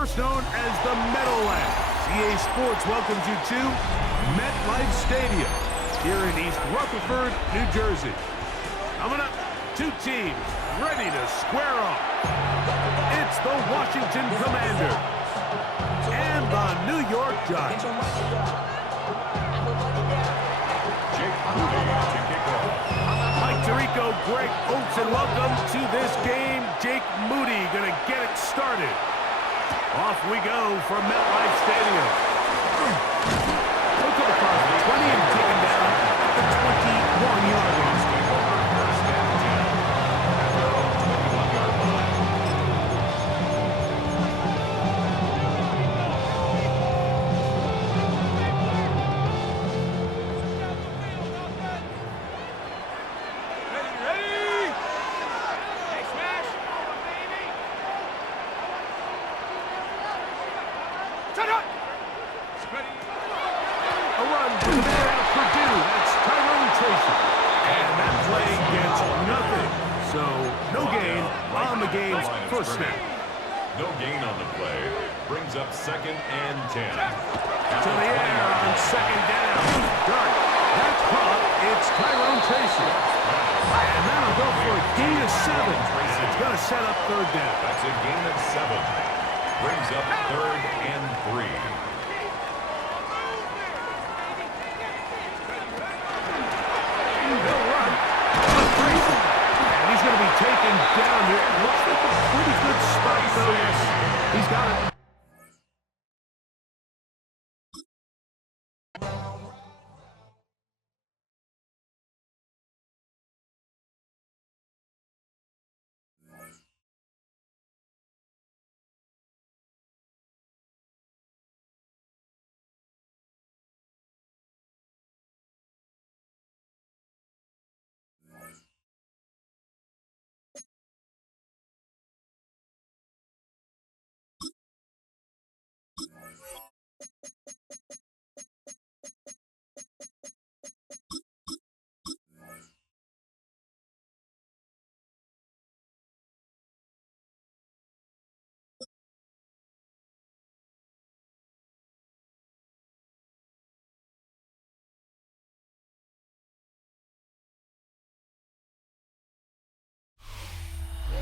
first known as the Meadowlands. EA Sports welcomes you to MetLife Stadium here in East Rutherford, New Jersey. Coming up, two teams ready to square off. It's the Washington Commanders and the New York Giants. Mike Tirico, Greg Oates, and welcome to this game. Jake Moody going to get it started. Off we go from MetLife Stadium. Look at across the 20 and taken down at the 21-yard line. No gain on the play. Brings up 2nd and 10. To the air on 2nd down. Dart. That's caught. It's Tyrone Tracy. And that'll go for a gain of 7. It's going to set up 3rd down. That's a gain of 7. Brings up 3rd and 3. He'll run. Tracy. And he's going to be taken down here. Looks like a pretty good spot, though. He's got it.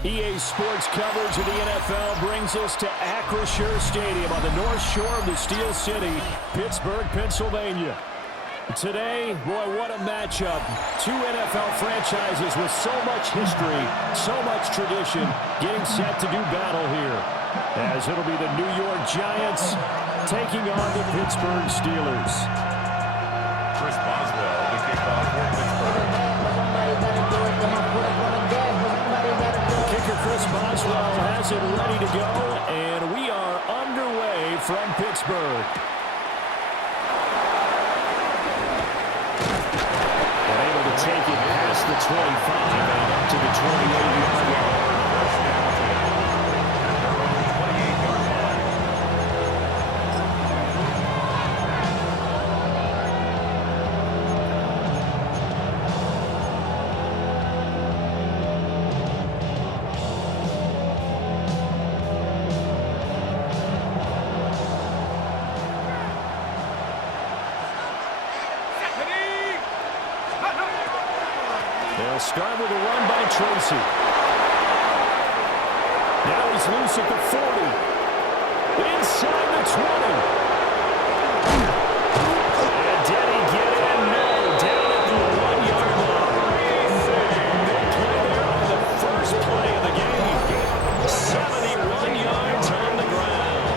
EA Sports coverage of the NFL brings us to Acrisure Stadium on the north shore of the Steel City, Pittsburgh, Pennsylvania. Today, boy, what a matchup. Two NFL franchises with so much history, so much tradition, getting set to do battle here. As it'll be the New York Giants taking on the Pittsburgh Steelers. Chris Boswell to kick off for Pittsburgh. Kicker Chris Boswell has it ready to go, and we are underway from Pittsburgh. And able to take it past the 25 and up to the 28-yard line. They'll start with a run by Tracy. Now he's loose at the 40. Inside the 20. And did he get in? No. Down at the 1-yard line. Big play there on the first play of the game. 71 yards on the ground.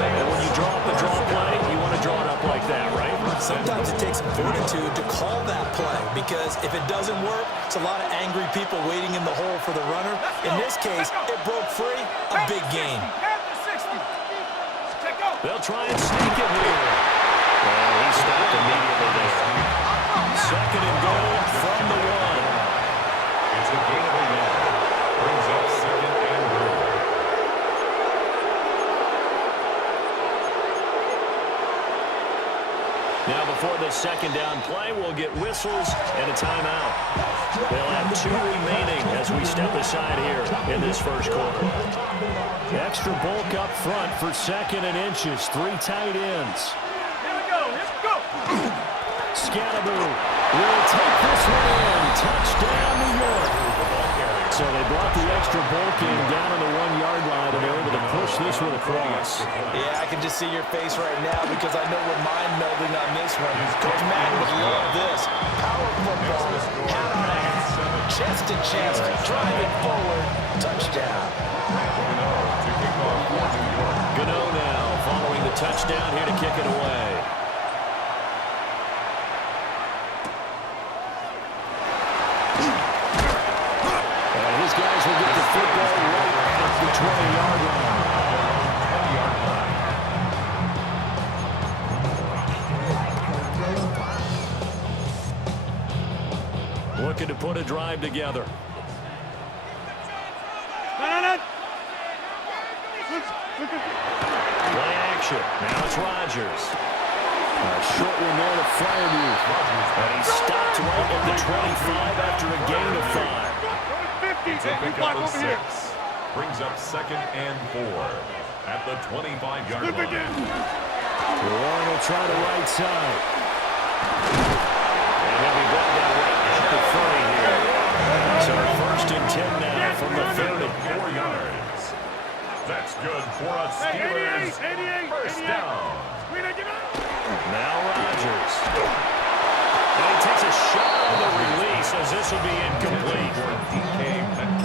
And when you draw up the draw play, you want to draw it up like that, right? Sometimes it takes fortitude to call that play, because if it doesn't work, it's a lot of angry people waiting in the hole for the runner. In this case, it broke free, a big gain. They'll try and sneak it here. Well, he stopped immediately there. 2nd and goal from the 1. It's a gain of 11. Brings up 2nd and goal. Now before the a second down play. We'll get whistles and a timeout. They'll have 2 remaining as we step aside here in this first quarter. Extra bulk up front for second and inches. 3 tight ends. Here we go. Scatterbo will take this one in. Touchdown, New York. So they brought the extra bulking down on the 1-yard line, and they're able to push this one across. Yeah, I can just see your face right now because I know we're mind melding on this one. Coach Madden would love this. Power football, hat on hat, chest to chest, driving forward, touchdown. Gano now following the touchdown here to kick it away. His guys will get the football right at the 20-yard line. Looking to put a drive together. Play action. Now it's Rodgers. A short one there to Freiermuth. And he stopped right at the 25 after a gain of 5. He'll pick up a 6. Brings up 2nd and 4 at the 25-yard line. Warren will try the right side. And he'll be brought down right at the 30 here. So 1st and 10 now from the 34 yards. That's good for a Steelers first down. Now Rodgers. And he takes a shot on the release as this will be incomplete.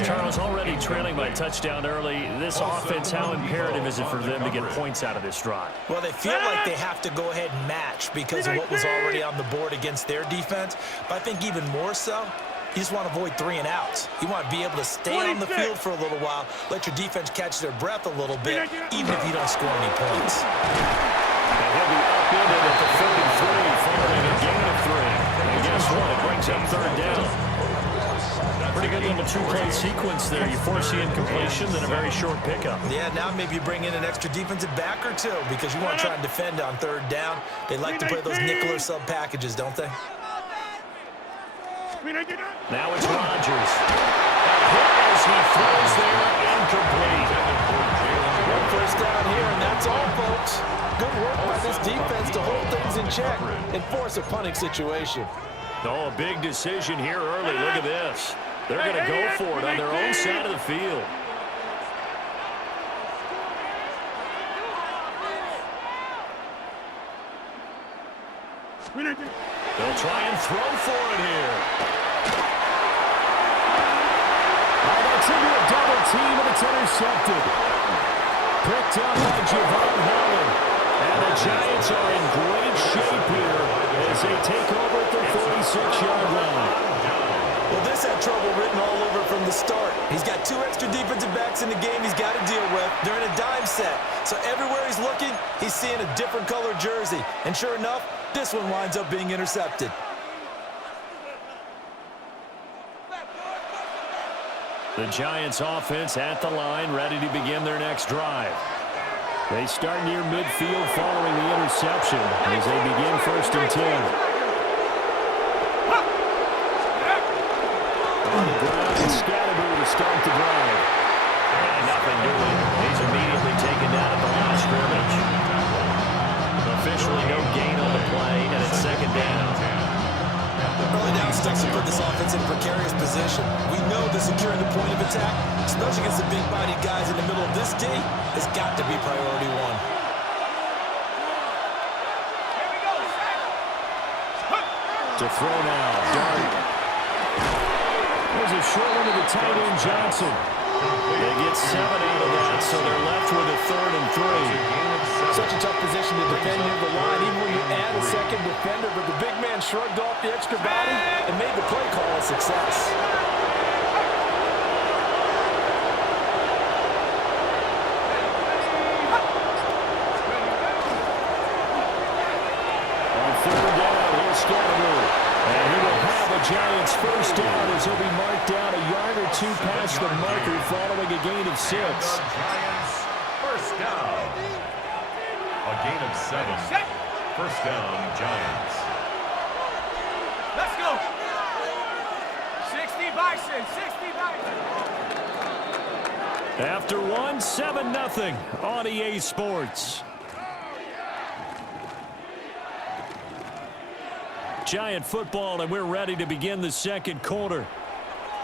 Charles, already trailing by touchdown early. This offense, how imperative is it for them to get points out of this drive? Well, they feel like they have to go ahead and match because of what was already on the board against their defense. But I think even more so, you just want to avoid 3 and outs. You want to be able to stay on the field for a little while, let your defense catch their breath a little bit, even if you don't score any points. And he'll be upended at the 33 following a gain of 3. And guess what? It brings up 3rd down. Pretty good little 2-play sequence there. You force the incompletion, then a very short pickup. Yeah, now maybe you bring in an extra defensive back or 2 because you want to try and defend on 3rd down. They like to play those nickel or sub packages, don't they? Now it's Rodgers. As he throws there, incomplete. One first down here, and that's all, folks. Good work by this defense to hold things in check and force a punting situation. Oh, a big decision here early. Look at this. They're going to go for it on their own side of the field. They'll try and throw for it here. That's into a double team, and it's intercepted. Picked up by Javon Holland. And the Giants are in great shape here as they take over at the 46-yard line. Well, this had trouble written all over from the start. He's got 2 extra defensive backs in the game he's got to deal with. They're in a dime set. So everywhere he's looking, he's seeing a different color jersey. And sure enough, this one winds up being intercepted. The Giants offense at the line, ready to begin their next drive. They start near midfield following the interception as they begin 1st and 10. On the ground, and Scatterbo to start the drive. And nothing doing. He's immediately taken down at the line of scrimmage. Officially no gain on the play, and it's 2nd down. Early down stuff to put this offense in a precarious position. We know that securing the point of attack, especially against the big-bodied guys in the middle of this D, has got to be priority 1. To throw now, Darby. There's a short one to the tight end, Johnson. They get 7 out of that, so they're left with a 3rd and 3. Such a tough position to defend near the line, even when you add a second defender, but the big man shrugged off the extra body and made the play call a success. On 3rd down, here's Scatterbo. And he will have a Giants first down as he'll be marked down a yard or 2 past the marker following a gain of 6. Giants first down. A gain of 7. First down, Giants. After one, 7-0 on EA Sports. Giant football, and we're ready to begin the second quarter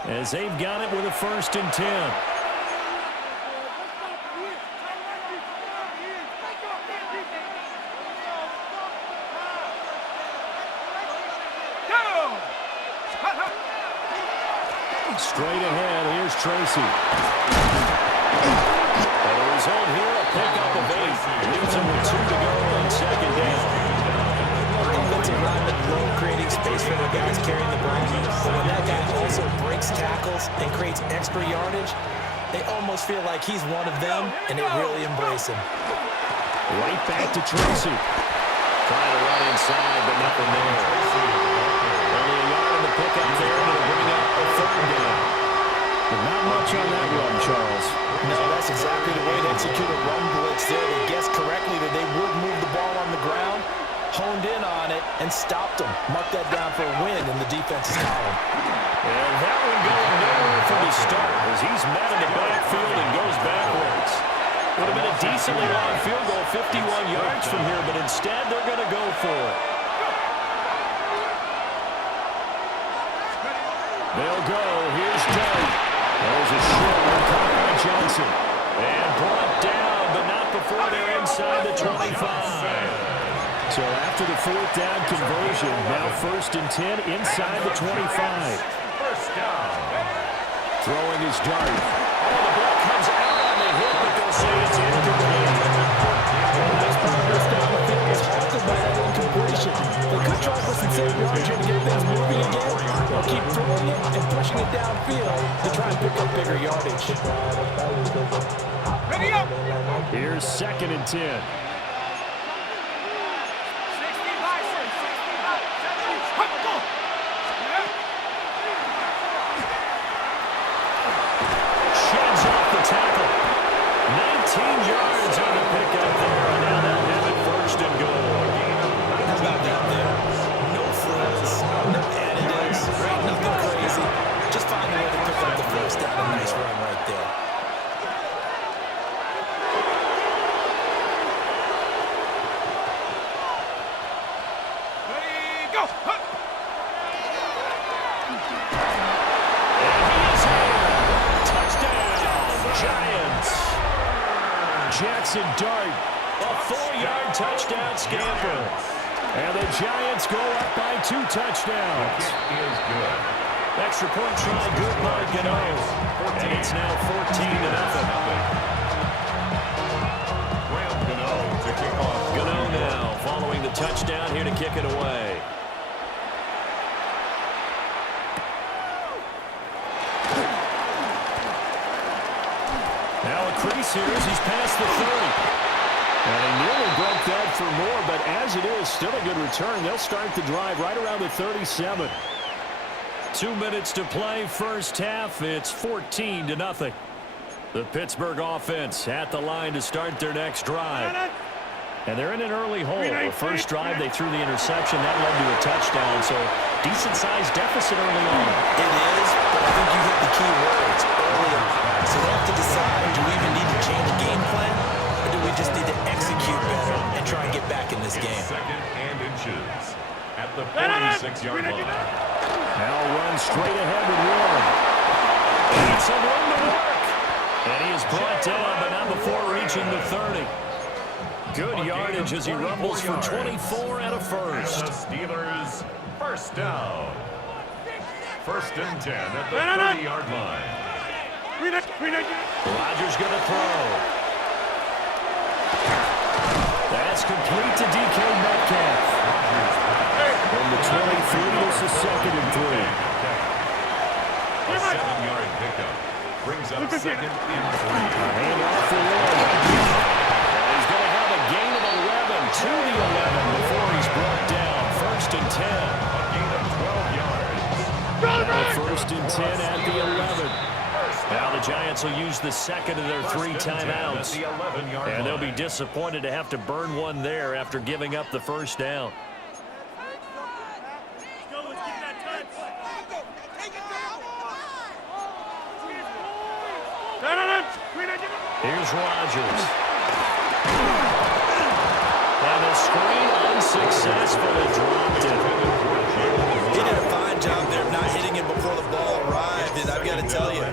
as they've got it with a 1st and 10. Straight ahead, here's Tracy. And the result here, a pickup of 8. Leaves him with 2 to go on 2nd down. Offensive lineman low, creating space for the guys carrying the ball. But when that guy also breaks tackles and creates extra yardage, they almost feel like he's one of them, and they really embrace him. Right back to Tracy. Trying to run inside, but nothing there. Only a yard in the pickup there, and it'll bring up a 3rd down. But not much on that run, Charles. No, that's exactly the way to execute a run blitz there. They guessed correctly that they would move the ball on the ground, honed in on it, and stopped them. Mark that down for a win in the defense's column. And that one going nowhere from the start as he's met in the backfield and goes backwards. Would have been a decently long field goal, 51 yards from here, but instead they're going to go for it. They'll go. Here's Dart. There's a short one caught by Johnson. And brought down, but not before they're inside the 25. So after the 4th down conversion, now 1st and 10 inside the 25. First down. Throwing his Dart. Oh, the ball comes out on the hit, but they'll say it's incomplete. Nice progress down the field was halted by that incompletion. They could try for some safe yardage to get things moving again, or keep throwing it and pushing it downfield to try and pick up bigger yardage. Ready up. Here's 2nd and 10. Sheds off the tackle. 19 yards on the pickup there, and now they'll have it 1st and goal. How about that there? No frills, no additives, right? Nothing crazy. Just find a way to pick up the 1st down. A nice run right there. Ready, go. And he is in. Touchdown, Giants. Jackson Dart, a 4-yard touchdown scamper. And the Giants go up by 2 touchdowns. Is good. Extra point try, good by Gano. And it's now 14-0. Graham Gano to kick off. Gano now following the touchdown here to kick it away. Now a crease here as he's past the 30. And he nearly broke that for more, but as it is, still a good return. They'll start the drive right around the 37. 2 minutes to play, 1st half. It's 14-0. The Pittsburgh offense at the line to start their next drive. And they're in an early hole. The first drive, they threw the interception. That led to a touchdown, so decent-sized deficit early on. It is, but I think you hit the key words early on. So they have to decide, do we even need to change game plan, or do we just need to execute better and try and get back in this game? 2nd and inches at the 46-yard line. Now run straight ahead with Warren. Needs some room to work. And he is brought down, but not before reaching the 30. Good yardage as he rumbles for 24 and a 1st. The Steelers, 1st down. 1st and 10 at the 30-yard line. Rodgers going to throw. That's complete to DK Metcalf. From the 23, this is 2nd and 3. A 7-yard pickup brings up 2nd and 3. Hand off for Warren. He's going to have a gain of 11 to the 11 before he's brought down. 1st and 10. A gain of 12 yards. Now 1st and 10 at the 11. Now the Giants will use the 2nd of their 3 timeouts. And they'll be disappointed to have to burn one there after giving up the 1st down. Here's Rodgers. And the screen unsuccessfully dropped it. He did a fine job there of not hitting it before the ball arrived. And I've got to tell you,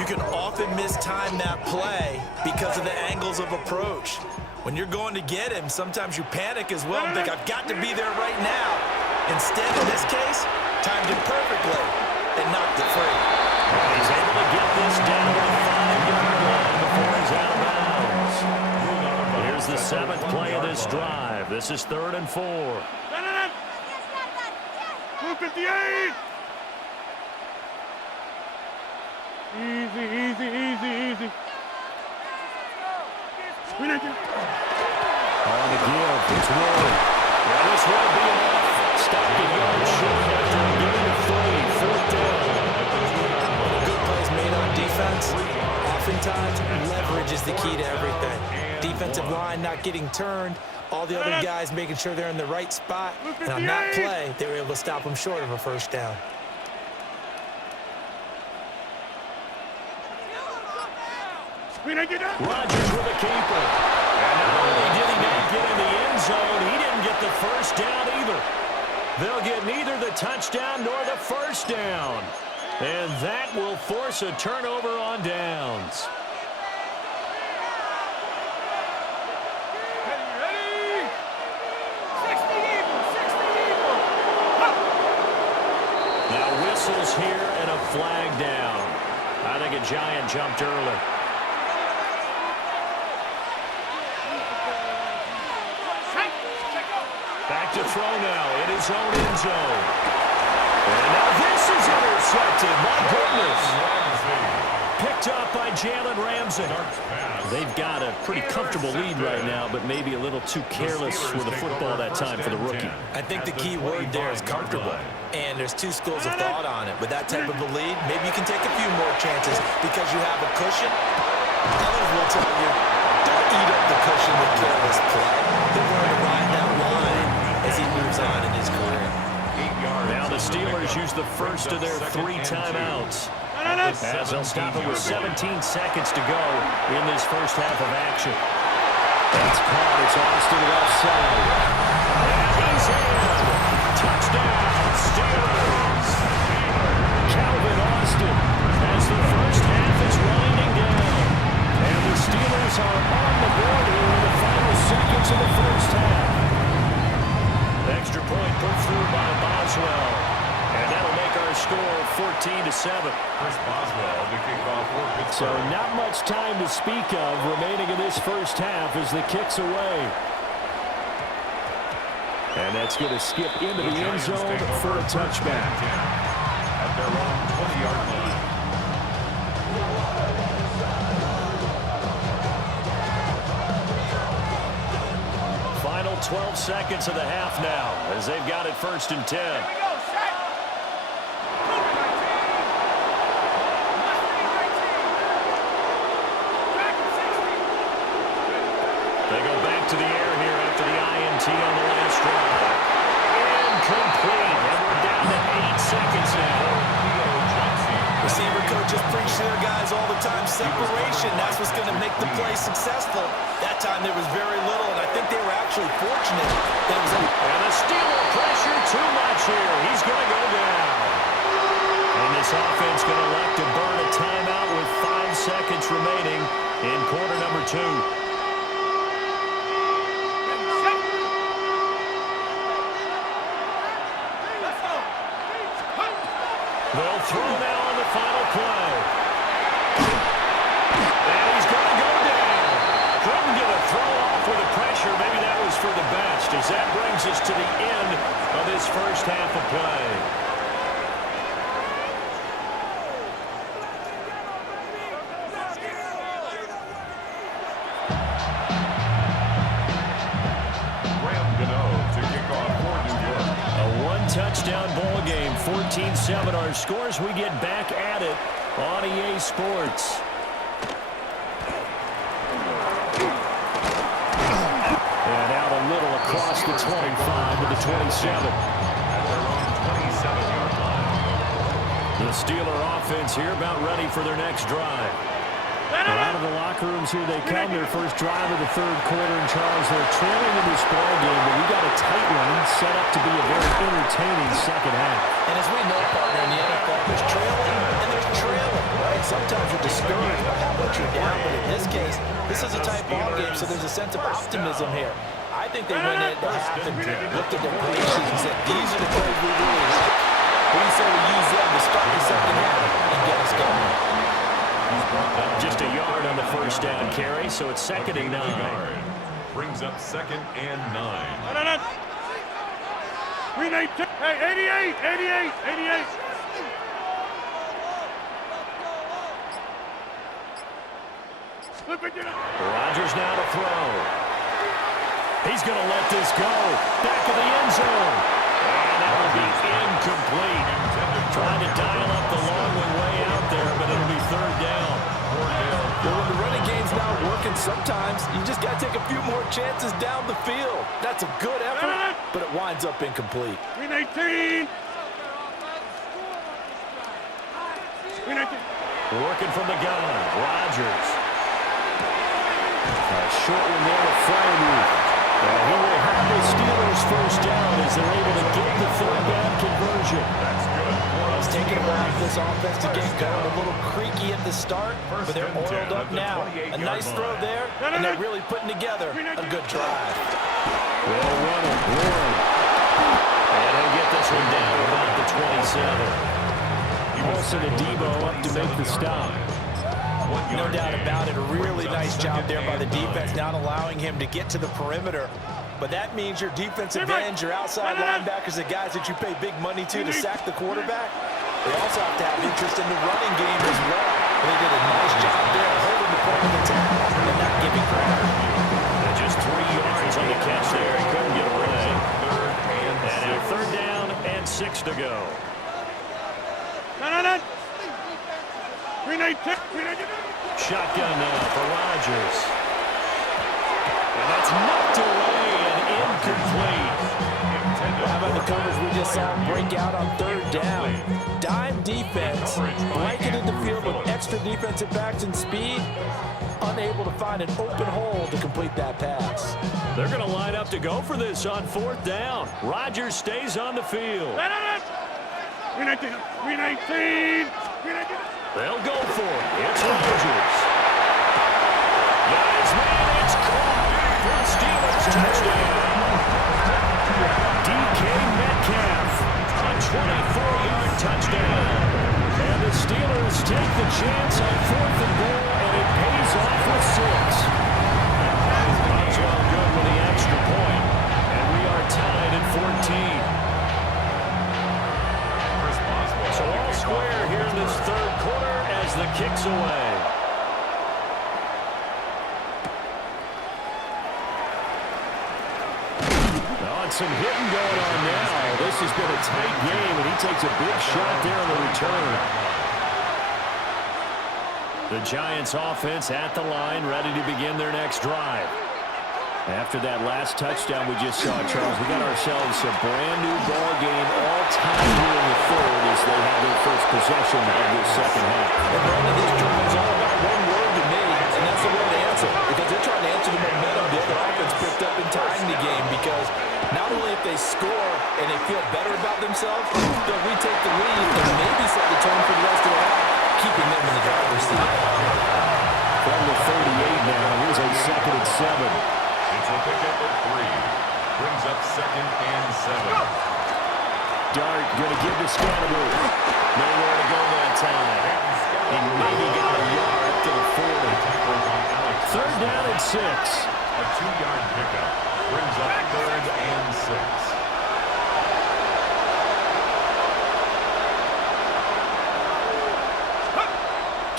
you can often mistime that play because of the angles of approach. When you're going to get him, sometimes you panic as well and think, I've got to be there right now. Instead, in this case, timed it perfectly and knocked it free. He's able to get this down to the 5-yard line before he's out of bounds. Here's the 7th play of this drive. This is 3rd and 4. 258. Easy, easy, easy, easy. On the give, it's Roy. Well, this will be enough. Stop the yard short after a gain of 3. 4th down. Good plays made on defense. Oftentimes, leverage is the key to everything. Defensive line not getting turned. All the other guys making sure they're in the right spot. And on that play, they were able to stop them short of a 1st down. Rodgers with a keeper. And not only did he not get in the end zone, he didn't get the 1st down either. They'll get neither the touchdown nor the 1st down. And that will force a turnover on downs. Now whistles here and a flag down. I think a giant jumped early. Back to throw now in his own end zone. And now this is intercepted. My goodness. Picked up by Jalen Ramsey. They've got a pretty comfortable lead right now, but maybe a little too careless with the football that time for the rookie. I think the key word there is comfortable. And there's 2 schools of thought on it. With that type of a lead, maybe you can take a few more chances because you have a cushion. Others will tell you, don't eat up the cushion with careless play. They're going to ride that line as he moves on in his career. Now the Steelers use the first of their 3 timeouts, as they'll stop it with 17 seconds to go in this first half of action. That's caught. It's Austin left side. And he's in. Touchdown, Steelers. Calvin Austin as the first half is winding down. And the Steelers are on the board here in the final seconds of the first half. Extra point put through by Boswell. And that'll make our score 14-7. Chris Boswell to kick off for Pittsburgh. So not much time to speak of remaining in this first half as the kick's away. And that's going to skip into the end zone for a touchback. At their own 20-yard line. Final 12 seconds of the half now as they've got it 1st and 10. They go back to the air here after the INT on the last drive. Incomplete. And we're down to 8 seconds now. Receiver coaches preach to their guys all the time. Separation, that's what's going to make the play successful. That time there was very little, and I think they were actually fortunate. That it was and the Steeler pressure too much here. He's going to go down. And this offense going to elect to burn a timeout with 5 seconds remaining in quarter number 2. They'll throw now on the final play. And he's going to go down. Couldn't get a throw off with the pressure. Maybe that was for the best, as that brings us to the end of this first half of play. Touchdown ball game, 14-7 our scores. We get back at it on EA Sports. And out a little across the 25 to the 27. At their own 27-yard line. The Steeler offense here about ready for their next drive. They're out of the locker rooms here they come. Their first drive of the third quarter. And Charles, they're trailing in this ball game, but we got a tight one set up to be a very entertaining second half. And as we know, partner, in the NFL, there's trailing and there's trailing, right? Sometimes you're discouraged by how much you're down, but in this case, this is a tight ball game, so there's a sense of optimism here. I think they went in at half and looked at their play sheets and said, these are the plays we really like. We say we use them to start the second half and get us going. Just a yard on the first down carry, so it's second and 9. Brings up second and 9. Hey, 88. Rodgers now to throw. He's going to let this go. Back of the end zone. And that will be incomplete. Trying to dial up the long way out there, but it'll be third down. Well, when the running game's not working, sometimes you just got to take a few more chances down the field. That's a good effort, but it winds up incomplete. 18. Working from the gun. Rodgers. A short one there to Freiermuth. And he will have the Steelers first down as they're able to get the third down conversion. That's good. It's taking a while for this offense to get going. A little creaky at the start, but they're oiled up now. A nice throw there, and they're really putting together a good drive. Well run it, Warren. And he'll get this one down about the 27. Paulson and Debo up to make the stop. No doubt about it. A really nice job there by the defense, not allowing him to get to the perimeter. But that means your defensive ends, your outside linebackers, the guys that you pay big money to sack the quarterback, they also have to have interest in the running game as well. And they did a nice job there holding the point of attack and not giving ground. And just 3 yards on the catch there. He couldn't get away. And a third down and 6 to go. Shotgun now for Rodgers. And that's knocked away and incomplete. How about the coverage we just saw break out on third down? Dime defense, blanketed the field with extra defensive backs and speed, unable to find an open hole to complete that pass. They're going to line up to go for this on fourth down. Rodgers stays on the field. They'll go for it. It's Rodgers. Guys, man, it's caught for a Steelers touchdown. DK Metcalf, a 24-yard touchdown. And the Steelers take the chance on fourth and goal, and it pays off with 6. Might as well good with the extra point. And we are tied at 14. So all square here in this third quarter as the kick's away. Oh, and some hitting going on now. This has been a tight game, and he takes a big shot there on the return. The Giants offense at the line, ready to begin their next drive. After that last touchdown we just saw, Charles, we got ourselves a brand-new ball game all time here in the third as they have their first possession of this second half. And Brandon, this drive is all about one word to me, and that's the word answer. Because they're trying to answer the momentum the other offense picked up in tying the game. Because not only if they score and they feel better about themselves, they'll retake the lead and maybe set the tone for the rest of the half, keeping them in the driver's seat. From the 38 now, here's a second and 7. It's a pickup of 3. Brings up second and 7. Dart going to give to Scatterwood. Nowhere to go that time. He maybe got a yard up to the 40. Third down and 6. A 2-yard pickup. Brings up third and 6.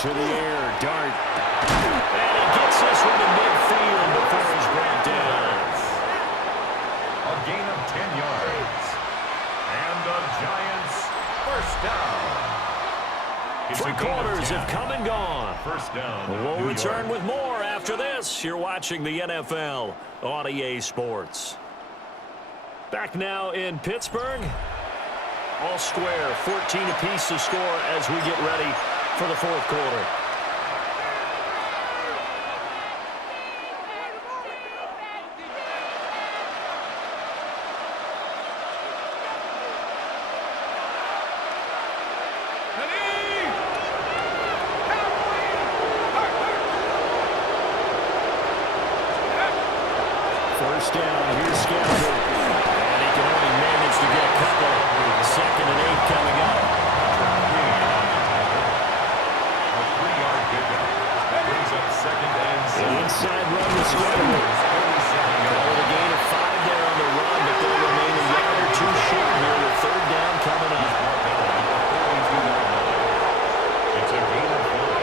To the air, Dart. And he gets this one to midfield before he's brought down. A gain of 10 yards. And the Giants first down. It's 3 quarters have come and gone. First down. We'll return with more after this. You're watching the NFL on EA Sports. Back now in Pittsburgh. All square, 14 apiece to score as we get ready for the fourth quarter. first down. Here's Scalabrine. And he can only manage to get a couple. 2nd and 8 coming up. A 3-yard pickup. That brings up 2nd and 7. An inside run to Scalabrine. Call it a gain of 5 there on the run, but they'll remain a yard or 2 short here with 3rd down coming up. It's a gain of 5.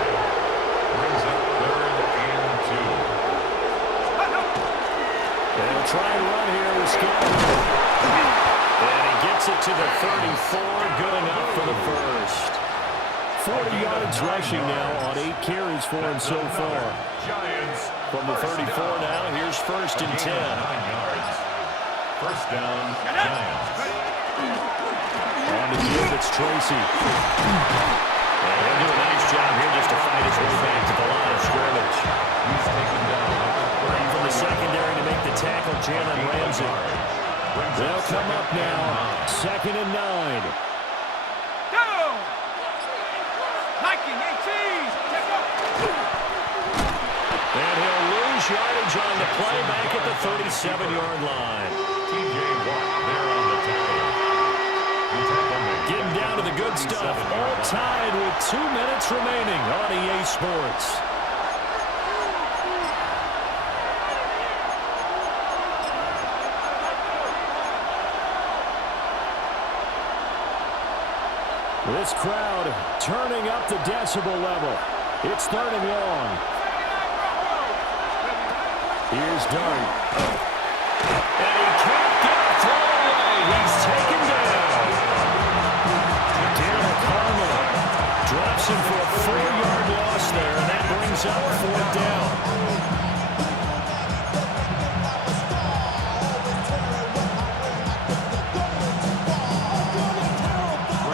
Brings up 3rd and 2. They'll try and run here with Scalabrine. And he gets it to the 34. Good enough for the first. 40 yards rushing now on 8 carries for him so far. Giants. From the 34 now, here's 1st and 10. 9 yards. First down, Giants. On the field, it's Tracy. And he'll do a nice job here just to fight his way back to the line of scrimmage. He's taken down. And from the secondary to make the tackle, Jalen Ramsey. They'll come up now, 2nd and 9. And he'll lose yardage on the play back at the 37-yard line. T.J. Watt there on the tackle. Getting down to the good stuff. All tied with 2 minutes remaining on EA Sports. This crowd turning up the decibel level. It's 3rd and long. Here's Dart. And he can't get a throw away. He's taken down. Daryl Carmel drops him for a 4-yard loss there, and that brings up 4th down.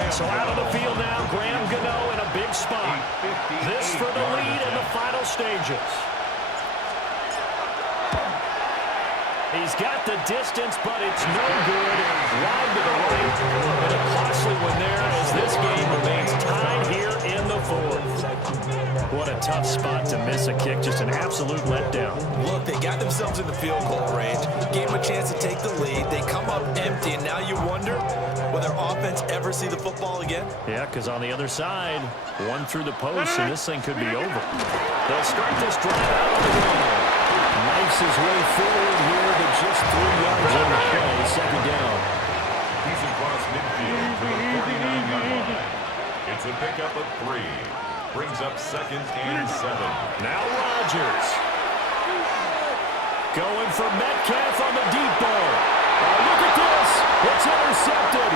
So out of the field now, Graham Gano in a big spot. This for the lead in the final stages. He's got the distance, but it's no good. Wide to the right. And a costly one there as this game remains tied here in the 4th. What a tough spot to miss a kick. Just an absolute letdown. Look, they got themselves in the field goal range. Gave them a chance to take the lead. They come up empty, and now you wonder, will their offense ever see the football again? Yeah, because on the other side, one through the post, and this thing could be over. They'll start this drive out on the wall. Knifes his way forward here, but just 3 yards on the play. 2nd down. He's across midfield to the 49-yard line. It's a pickup of 3. Brings up 2nd and 7. Now Rodgers. Going for Metcalf on the deep ball. Oh, look at this. It's intercepted.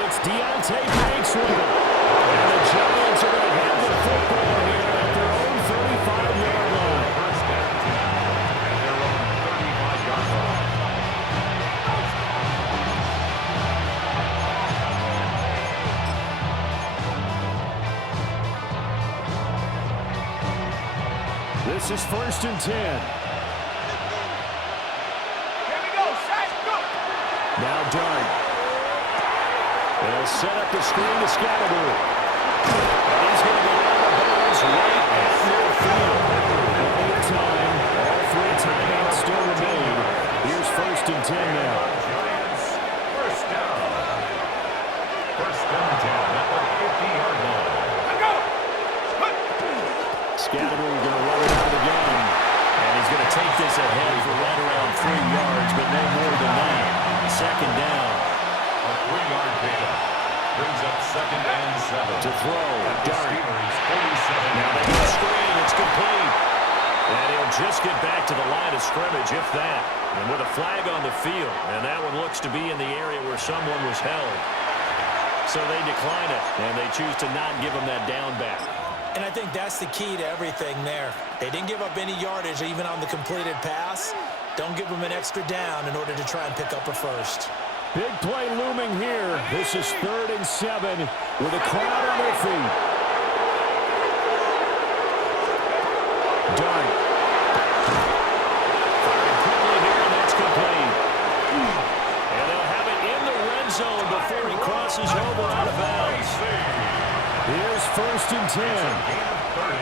It's Deontay Banks with it. And the Giants are going to have the football here at their own 35-yard line. First down, 10 at their own 35-yard line. This is 1st and 10. Now Dart. They'll set up the screen to Scalabrine. And he's going to go out of bounds right at midfield. Plenty of time. All 3 timeouts still remain. Here's 1st and 10 now. Giants, first down. First and 10 at the 50-yard line. Scalabrine going to roll it out again. And he's going to take this ahead for right around 3 yards, but no more than that. 2nd down. A 3-yard pickup. Brings up 2nd and 7. To throw. Dart. Now they Now get a screen. It's complete. And he'll just get back to the line of scrimmage, if that. And with a flag on the field. And that one looks to be in the area where someone was held. So they decline it. And they choose to not give him that down back. And I think that's the key to everything there. They didn't give up any yardage even on the completed pass. Don't give them an extra down in order to try and pick up a first. Big play looming here. This is 3rd and 7 with a crowd on their feet. Dart. Firing quickly here, and that's complete. And they'll have it in the red zone before he crosses over out of bounds. Here's 1st and 10. Gain of 30.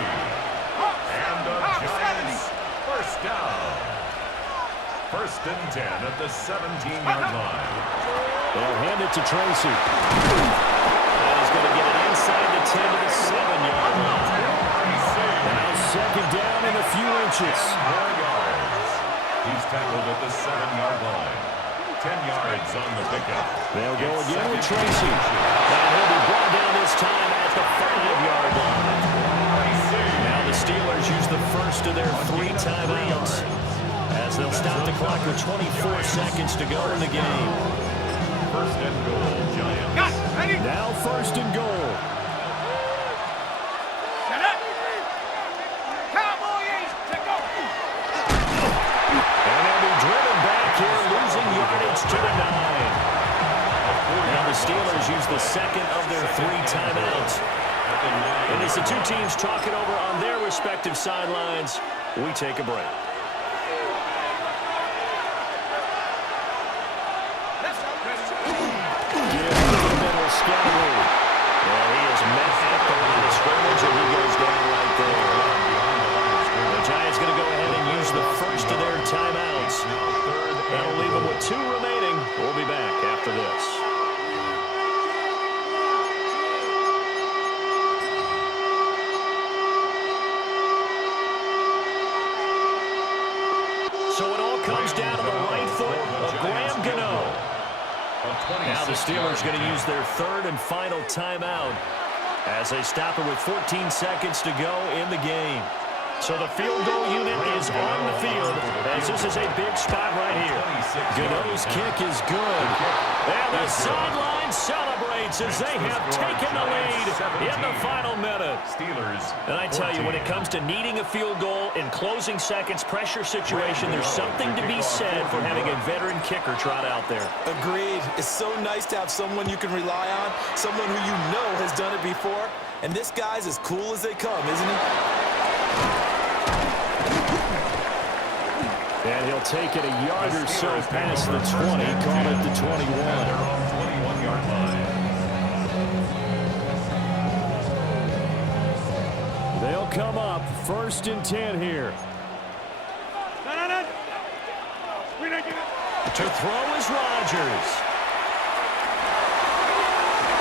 And the Giants, first down. First and 10 at the 17-yard line. They'll hand it to Tracy. And he's going to get it inside the 10 to the 7-yard line. Now second down in a few inches. 4 yards. He's tackled at the 7-yard line. 10 yards on the pickup. They'll go again with Tracy. And he'll be brought down this time at the 5-yard line. Now the Steelers use the first of their 3 timeouts, as they'll stop the clock with 24 seconds to go in the game. First and goal, Giants. Now first and goal. And they'll be driven back here, losing yardage to the 9. Now the Steelers use the second of their 3 timeouts. And as the two teams talk it over on their respective sidelines, we take a break. Well, he is met at the line of scrimmage, and he goes down right there. The Giants going to go ahead and use the first of their timeouts. That'll leave them with 2 remaining. We'll be back after this. So it all comes down to the right foot of Graham Gano. Now the Steelers going to use their 3rd and final timeout as they stop it with 14 seconds to go in the game. So the field goal unit is on the field, as this is a big spot right here. Gano's kick is good. And the sideline celebrates as they have taken the lead in the final minute. And I tell you, when it comes to needing a field goal in closing seconds, pressure situation, there's something to be said for having a veteran kicker trot out there. Agreed. It's so nice to have someone you can rely on, someone who you know has done it before. And this guy's as cool as they come, isn't he? And he'll take it a yard or so past the 20, call it the 21. 21-yard line. They'll come up first and 10 here. To throw is Rodgers.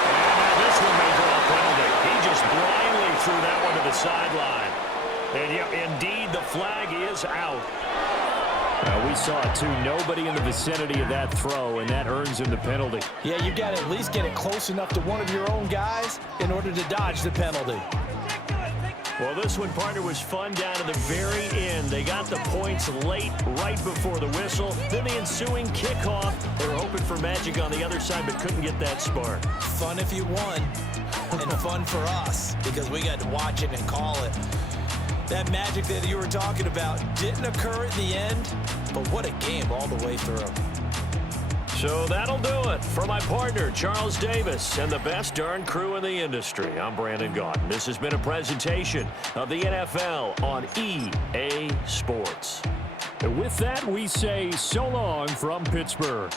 And now this one may draw a penalty. He just blindly threw that one to the sideline. And yeah, indeed, the flag is out. We saw it, too. Nobody in the vicinity of that throw, and that earns him the penalty. Yeah, you got to at least get it close enough to one of your own guys in order to dodge the penalty. Well, this one, partner, was fun down to the very end. They got the points late, right before the whistle. Then the ensuing kickoff. They were hoping for magic on the other side, but couldn't get that spark. Fun if you won, and fun for us, because we got to watch it and call it. That magic that you were talking about didn't occur at the end, but what a game all the way through. So that'll do it for my partner, Charles Davis, and the best darn crew in the industry. I'm Brandon Gaudin. This has been a presentation of the NFL on EA Sports. And with that, we say so long from Pittsburgh.